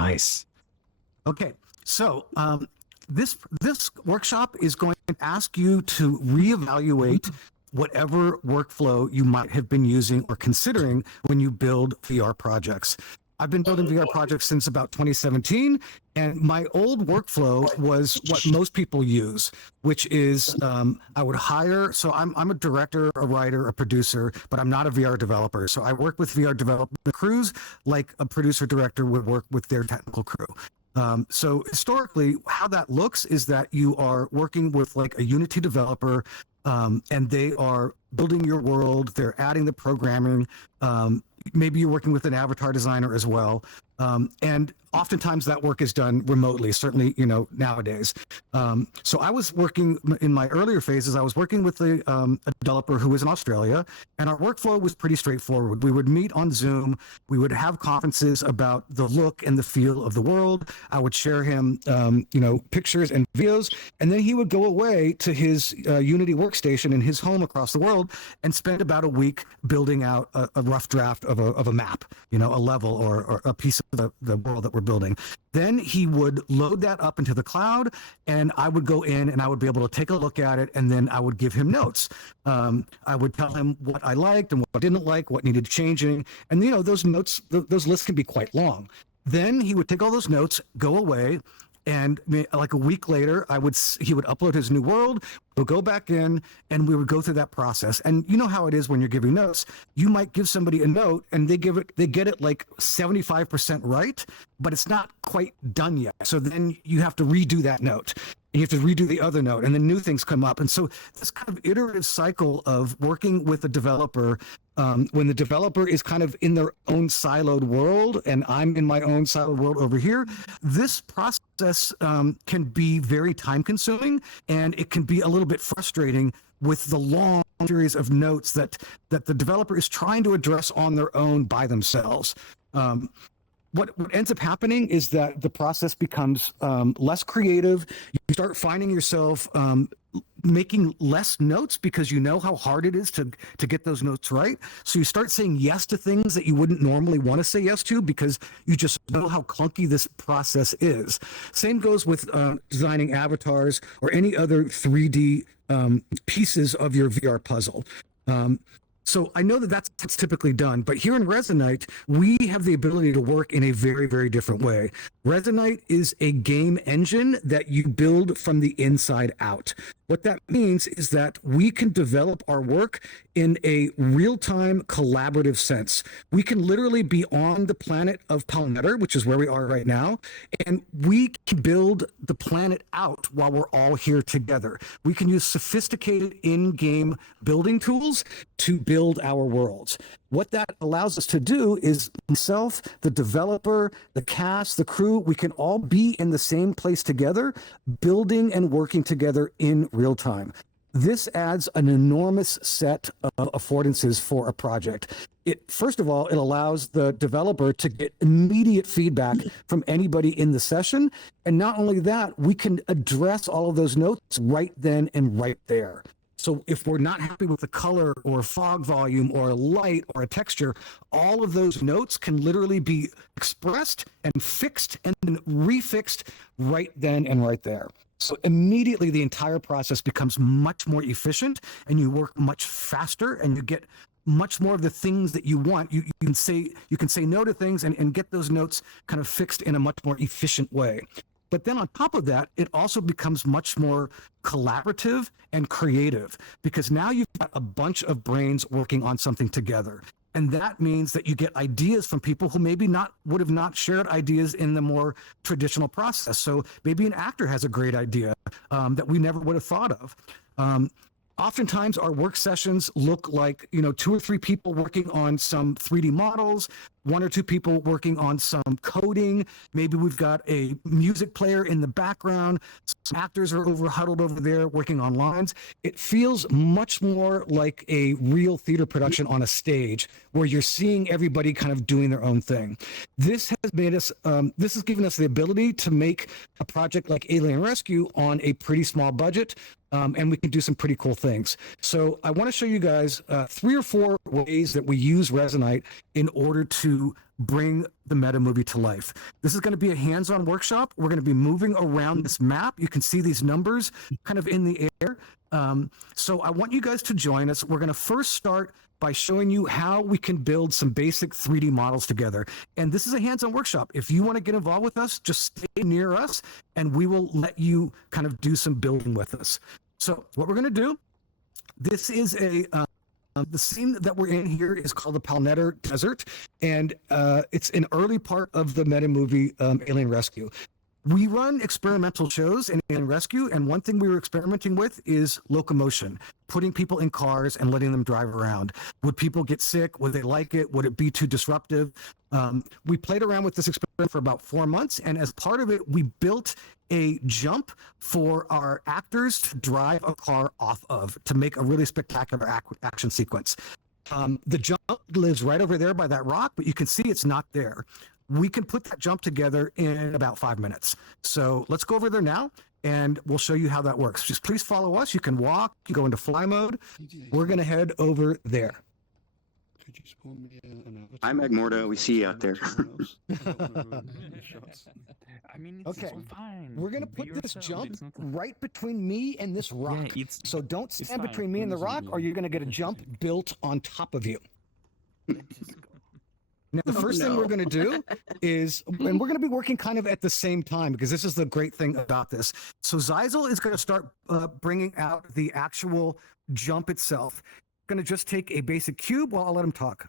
Nice. Okay, so this workshop is going to ask you to reevaluate whatever workflow you might have been using or considering when you build VR projects. I've been building VR projects since about 2017, and my old workflow was what most people use, which is I would hire. So I'm a director, a writer, a producer, but I'm not a VR developer. So I work with VR development crews like a producer director would work with their technical crew. So historically, how that looks is that you are working with like a Unity developer, and they are building your world. They're adding the programming. Maybe you're working with an avatar designer as well. And oftentimes that work is done remotely, certainly, nowadays. So I was working in my earlier phases, I was working with a developer who was in Australia, and our workflow was pretty straightforward. We would meet on Zoom. We would have conferences about the look and the feel of the world. I would share him, pictures and videos, and then he would go away to his Unity workstation in his home across the world and spend about a week building out a rough draft of a map, a level or a piece of the world that we're building. Then he would load that up into the cloud, and I would go in and I would be able to take a look at it, and then I would give him notes. I would tell him what I liked and what I didn't like, what needed changing, and those notes, those lists can be quite long. Then he would take all those notes, go away, and like a week later, he would upload his new world. We'll go back in, and we would go through that process. And you know how it is when you're giving notes. You might give somebody a note, and they get it like 75% right, but it's not quite done yet. So then you have to redo that note, and you have to redo the other note, and then new things come up. And so this kind of iterative cycle of working with a developer, when the developer is kind of in their own siloed world and I'm in my own siloed world over here, this process can be very time consuming, and it can be a little bit frustrating with the long series of notes that the developer is trying to address on their own by themselves. What ends up happening is that the process becomes less creative. You start finding yourself making less notes because you know how hard it is to get those notes right. So you start saying yes to things that you wouldn't normally want to say yes to because you just know how clunky this process is. Same goes with designing avatars or any other 3D pieces of your VR puzzle. So I know that's typically done, but here in Resonite, we have the ability to work in a very, very different way. Resonite is a game engine that you build from the inside out. What that means is that we can develop our work in a real-time collaborative sense. We can literally be on the planet of Palmetto, which is where we are right now, and we can build the planet out while we're all here together. We can use sophisticated in-game building tools to build our worlds. What that allows us to do is myself, the developer, the cast, the crew, we can all be in the same place together, building and working together in real time. This adds an enormous set of affordances for a project. First of all, it allows the developer to get immediate feedback from anybody in the session. And not only that, we can address all of those notes right then and right there. So if we're not happy with the color or fog volume or light or a texture, all of those notes can literally be expressed and fixed and then refixed right then and right there. So immediately the entire process becomes much more efficient, and you work much faster, and you get much more of the things that you want. You can say no to things and get those notes kind of fixed in a much more efficient way. But then on top of that, it also becomes much more collaborative and creative, because now you've got a bunch of brains working on something together. And that means that you get ideas from people who maybe would have not shared ideas in the more traditional process. So maybe an actor has a great idea that we never would have thought of. Oftentimes our work sessions look like, 2 or 3 people working on some 3D models, 1 or 2 people working on some coding. Maybe we've got a music player in the background. Some actors are huddled over there working on lines. It feels much more like a real theater production on a stage where you're seeing everybody kind of doing their own thing. This has given us the ability to make a project like Alien Rescue on a pretty small budget. And we can do some pretty cool things. So I want to show you guys 3 or 4 ways that we use Resonite in order to bring the meta movie to life. This is going to be a hands-on workshop. We're going to be moving around this map. You can see these numbers kind of in the air. So I want you guys to join us. We're going to first start by showing you how we can build some basic 3D models together. And this is a hands-on workshop. If you want to get involved with us, just stay near us and we will let you kind of do some building with us. So what we're going to do, this is the scene that we're in here is called the Palmetto Desert, and it's an early part of the meta movie Alien Rescue. We run experimental shows in Alien Rescue, and one thing we were experimenting with is locomotion, putting people in cars and letting them drive around. Would people get sick? Would they like it? Would it be too disruptive? We played around with this experiment for about 4 months, and as part of it, we built a jump for our actors to drive a car off of to make a really spectacular action sequence. The jump lives right over there by that rock, but you can see it's not there. We can put that jump together in about 5 minutes. So let's go over there now and we'll show you how that works. Just please follow us. You can walk, you can go into fly mode. We're going to head over there. Could you spawn me an avatar? I'm Magmorta. We see you out there. I mean, it's Okay, fine. we're going to Be put this yourself. jump It's not right between me and this rock. Yeah, it's So don't it's stand fine. between me and the Please rock don't or be- you're going to get a jump built on top of you. just go. Now, the first thing no. we're going to do is, and we're going to be working kind of at the same time because this is the great thing about this. So Zeisel is going to start bringing out the actual jump itself. Going to just take a basic cube while I'll let him talk.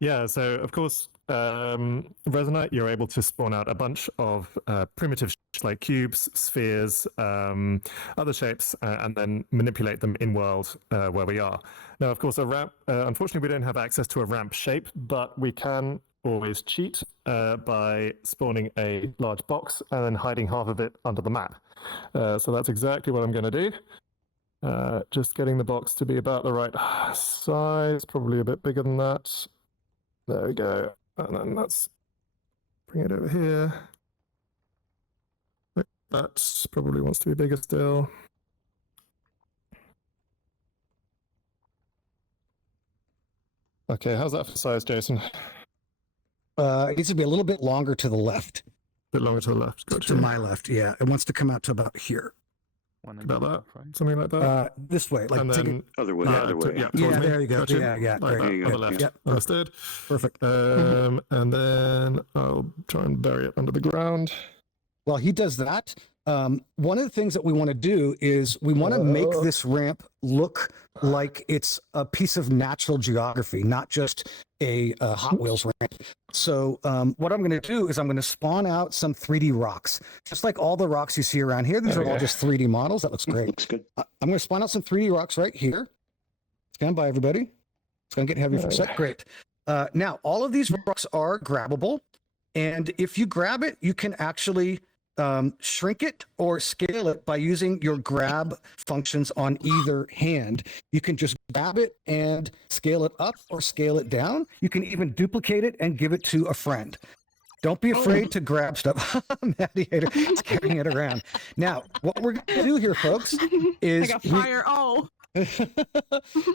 Yeah, so of course, Resonite, you're able to spawn out a bunch of primitive shapes like cubes, spheres, other shapes, and then manipulate them in world where we are. Now, of course, a ramp. Unfortunately, we don't have access to a ramp shape, but we can always cheat by spawning a large box and then hiding half of it under the map. So that's exactly what I'm going to do. Just getting the box to be about the right size, probably a bit bigger than that. There we go. And then let's bring it over here. That probably wants to be bigger still. Okay, how's that for size, Jason? It needs to be a little bit longer to the left. Bit longer to the left. To Gotcha. my left, yeah. It wants to come out to about here. One About and a that? half, right? Something like that. This way, like and take then it. Other way, yeah, other way. yeah, Yeah, towards me. there you go. Gotcha. Yeah, Like great. that, There you on go. the left. Yep. Understood. Perfect. And then I'll try and bury it under the ground. While he does that, one of the things that we want to do is we want to make this ramp look like it's a piece of natural geography, not just a Hot Wheels ramp. So what I'm going to do is I'm going to spawn out some 3D rocks, just like all the rocks you see around here. These are all Okay. just 3D models. That looks great. Looks good. I'm going to spawn out some 3D rocks right here. Stand by, everybody. It's going to get heavy for a sec. Great. Now, all of these rocks are grabbable. And if you grab it, you can actually shrink it or scale it by using your grab functions on either hand. You can just grab it and scale it up or scale it down. You can even duplicate it and give it to a friend. Don't be afraid to grab stuff. Matty Hater is carrying it around. Now, what we're going to do here, folks, is I got fire. Oh, here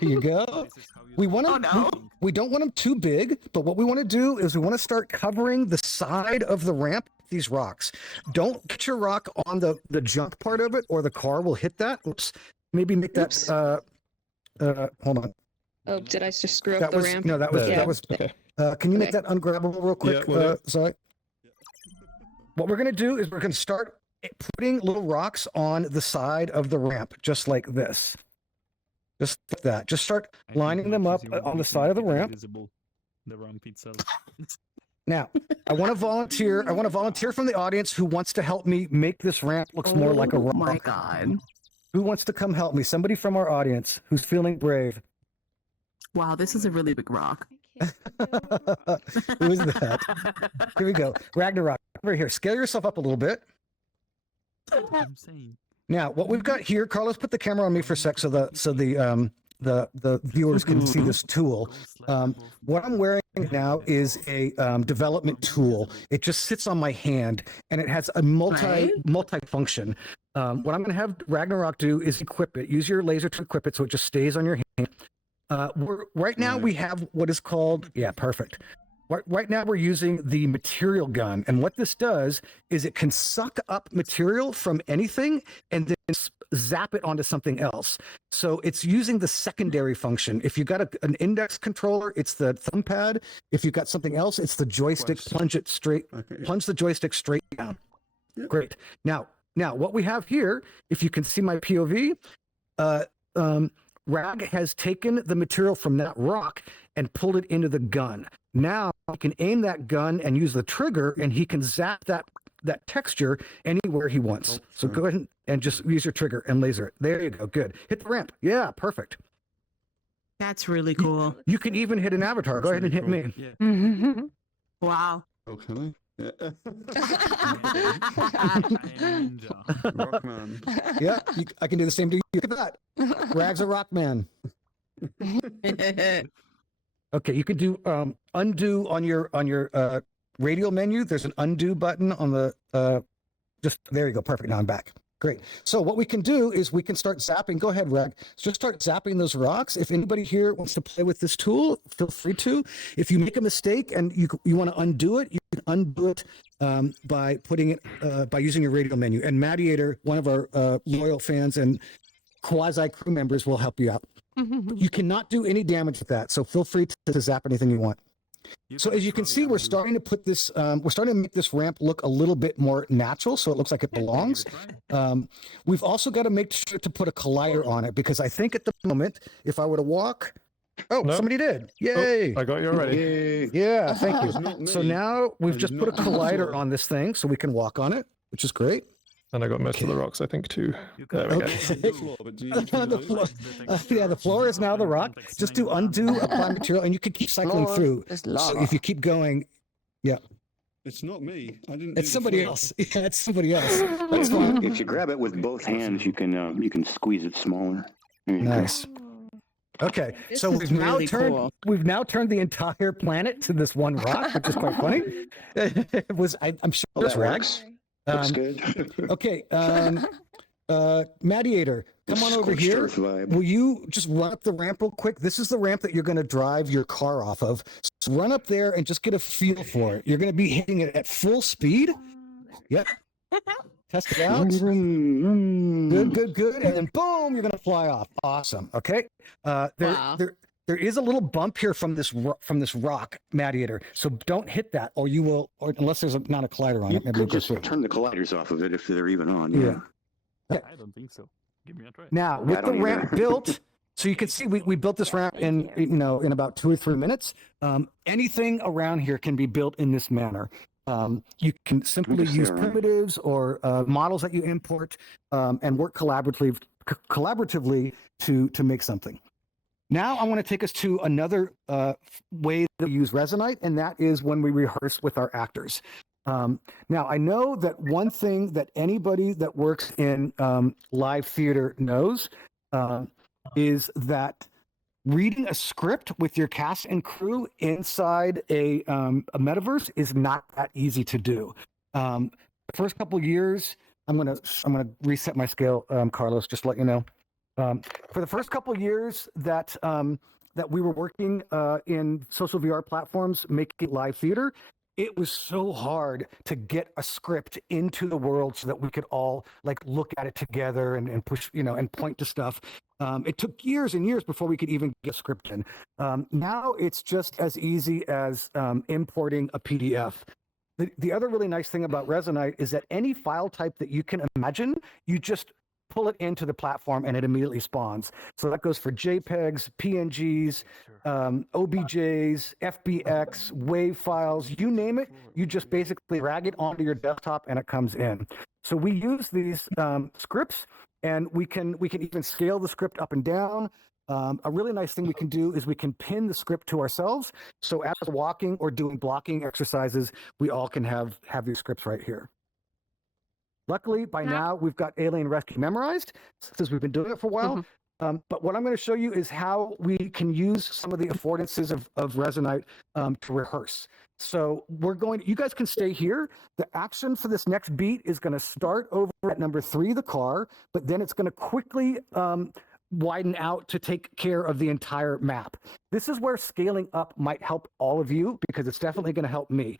you go. We want oh to. no. We don't want them too big, but what we want to do is we want to start covering the side of the ramp with these rocks. Don't get your rock on the jump part of it or the car will hit that. Oops. Maybe make that, Oops. hold on. Oh, did I just screw up That the was, ramp? no, that was, Yeah. that was, Okay. can you make Okay. that ungrabbable real quick? Yeah, will do. Sorry. What we're going to do is we're going to start putting little rocks on the side of the ramp, just like this. Just like that. Just start I think lining them much up easier would on be the to side of the make it ramp. invisible, the ramp itself. Now, I want to volunteer. I want to volunteer from the audience who wants to help me make this ramp looks more like a Oh rock. my god. Who wants to come help me? Somebody from our audience who's feeling brave. Wow, this is a really big rock. Who is that? Here we go. Ragnarok, over here. Scale yourself up a little bit. That's what I'm saying. Now, what we've got here, Carlos, put the camera on me for a sec so the viewers can see this tool. Go slightly above. What I'm wearing now is a development tool. It just sits on my hand and it has a multi-function. What I'm going to have Ragnarok do is equip it. Use your laser to equip it so it just stays on your hand. Right now we have what is called, yeah, perfect. right now we're using the material gun. And what this does is it can suck up material from anything and then zap it onto something else. So it's using the secondary function. If you've got an index controller, it's the thumb pad. If you've got something else, it's the joystick. Plunge it straight, plunge the joystick straight down. Yep. Great. Now what we have here, if you can see my POV, Rag has taken the material from that rock and pulled it into the gun. Now he can aim that gun and use the trigger, and he can zap that texture anywhere he wants. So go ahead and just use your trigger and laser it. There you go. Good. Hit the ramp. Yeah, perfect. That's really cool. You can even hit an avatar. Go ahead and hit me. Yeah. Wow. Oh, can I? Yeah. Ninja. Rockman. Yeah, I can do the same to you. Look at that. Rag's a rock man. Okay, you can do undo on your radial menu. There's an undo button on the just there you go. Perfect. Now I'm back. Great. So what we can do is we can start zapping. Go ahead, Rag. Just start zapping those rocks. If anybody here wants to play with this tool, feel free to. If you make a mistake and you want to undo it, you can undo it by putting it by using your radial menu. And Mediator, one of our loyal fans and quasi crew members, will help you out. You cannot do any damage with that, so feel free to zap anything you want. So as you can see, we're starting to put this, we're starting to make this ramp look a little bit more natural, so it looks like it belongs. We've also got to make sure to put a collider on it, because I think at the moment, if I were to walk, Nope. somebody did. Yay! Oh, I got you already. Yay. Yeah, thank It's not you. So me. now we've It's just put a not me. collider on this thing, so we can walk on it, which is great. And I got most of the rocks, I think, too. You There can we go. Okay. The floor, but do you need to The do floor. it? Yeah, the floor is now the rock. Just do undo, apply material, and you can keep cycling Floor through. is So lava. if you keep going, It's not me. I didn't. it's do the somebody floor. else. Yeah, it's somebody else. That's fine. If you grab it with both hands, you can squeeze it smaller. There you go. Nice. Okay, This so is we've now really turned cool. we've now turned the entire planet to this one rock, which is quite funny. It was I'm sure Oh, it was that Rag. works. Looks Um, good. okay, Mediator, come on over Scorched here. earth vibe. Will you just run up the ramp real quick? This is the ramp that you're going to drive your car off of. So run up there and just get a feel for it. You're going to be hitting it at full speed. Yep. Test it out. Good. And then boom, you're going to fly off. Awesome. Okay. Wow. There is a little bump here from this rock, Mediator. So don't hit that, or you will, or unless there's not a collider on You it. Maybe could we'll just see. turn the colliders off of it if they're even on. Yeah. I don't think so. Give me a try. Now, I with the don't either. ramp built, so you can see we built this ramp in about 2 or 3 minutes. Anything around here can be built in this manner. You can simply see use around. primitives or models that you import and work collaboratively to make something. Now I want to take us to another way that we use Resonite, and that is when we rehearse with our actors. Now, I know that one thing that anybody that works in live theater knows is that reading a script with your cast and crew inside a metaverse is not that easy to do. The first couple of years, I'm gonna reset my scale, Carlos, just to let you know. For the first couple of years that we were working in social VR platforms, making live theater, it was so hard to get a script into the world so that we could all like look at it together and push, and point to stuff. It took years and years before we could even get a script in. Now it's just as easy as importing a PDF. The other really nice thing about Resonite is that any file type that you can imagine, you just pull it into the platform and it immediately spawns. So that goes for JPEGs, PNGs, OBJs, FBX, WAV files, you name it, you just basically drag it onto your desktop and it comes in. So we use these scripts, and we can even scale the script up and down. A really nice thing we can do is we can pin the script to ourselves. So as we're walking or doing blocking exercises, we all can have these scripts right here. Luckily, by now, we've got Alien Rescue memorized since we've been doing it for a while. But what I'm going to show you is how we can use some of the affordances of Resonite to rehearse. So you guys can stay here. The action for this next beat is going to start over at number 3, the car, but then it's going to quickly widen out to take care of the entire map. This is where scaling up might help all of you because it's definitely going to help me.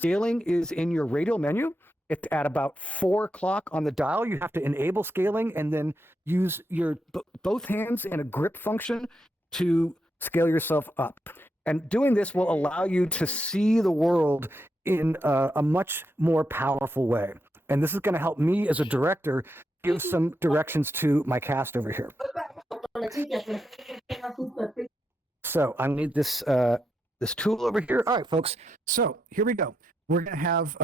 Scaling is in your radial menu. It's at about 4 o'clock on the dial. You have to enable scaling and then use your both hands and a grip function to scale yourself up. And doing this will allow you to see the world in a much more powerful way. And this is going to help me as a director give some directions to my cast over here. So I need this this tool over here. All right, folks. So here we go. We're going to have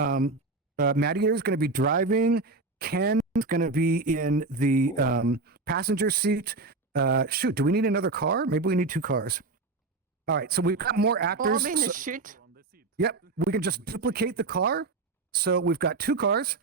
Maddie is going to be driving. Ken's going to be in the passenger seat. Shoot, do we need another car? Maybe we need 2 cars. All right, so we've got more actors. in the So- shoot. Yep, we can just duplicate the car. So we've got 2 cars.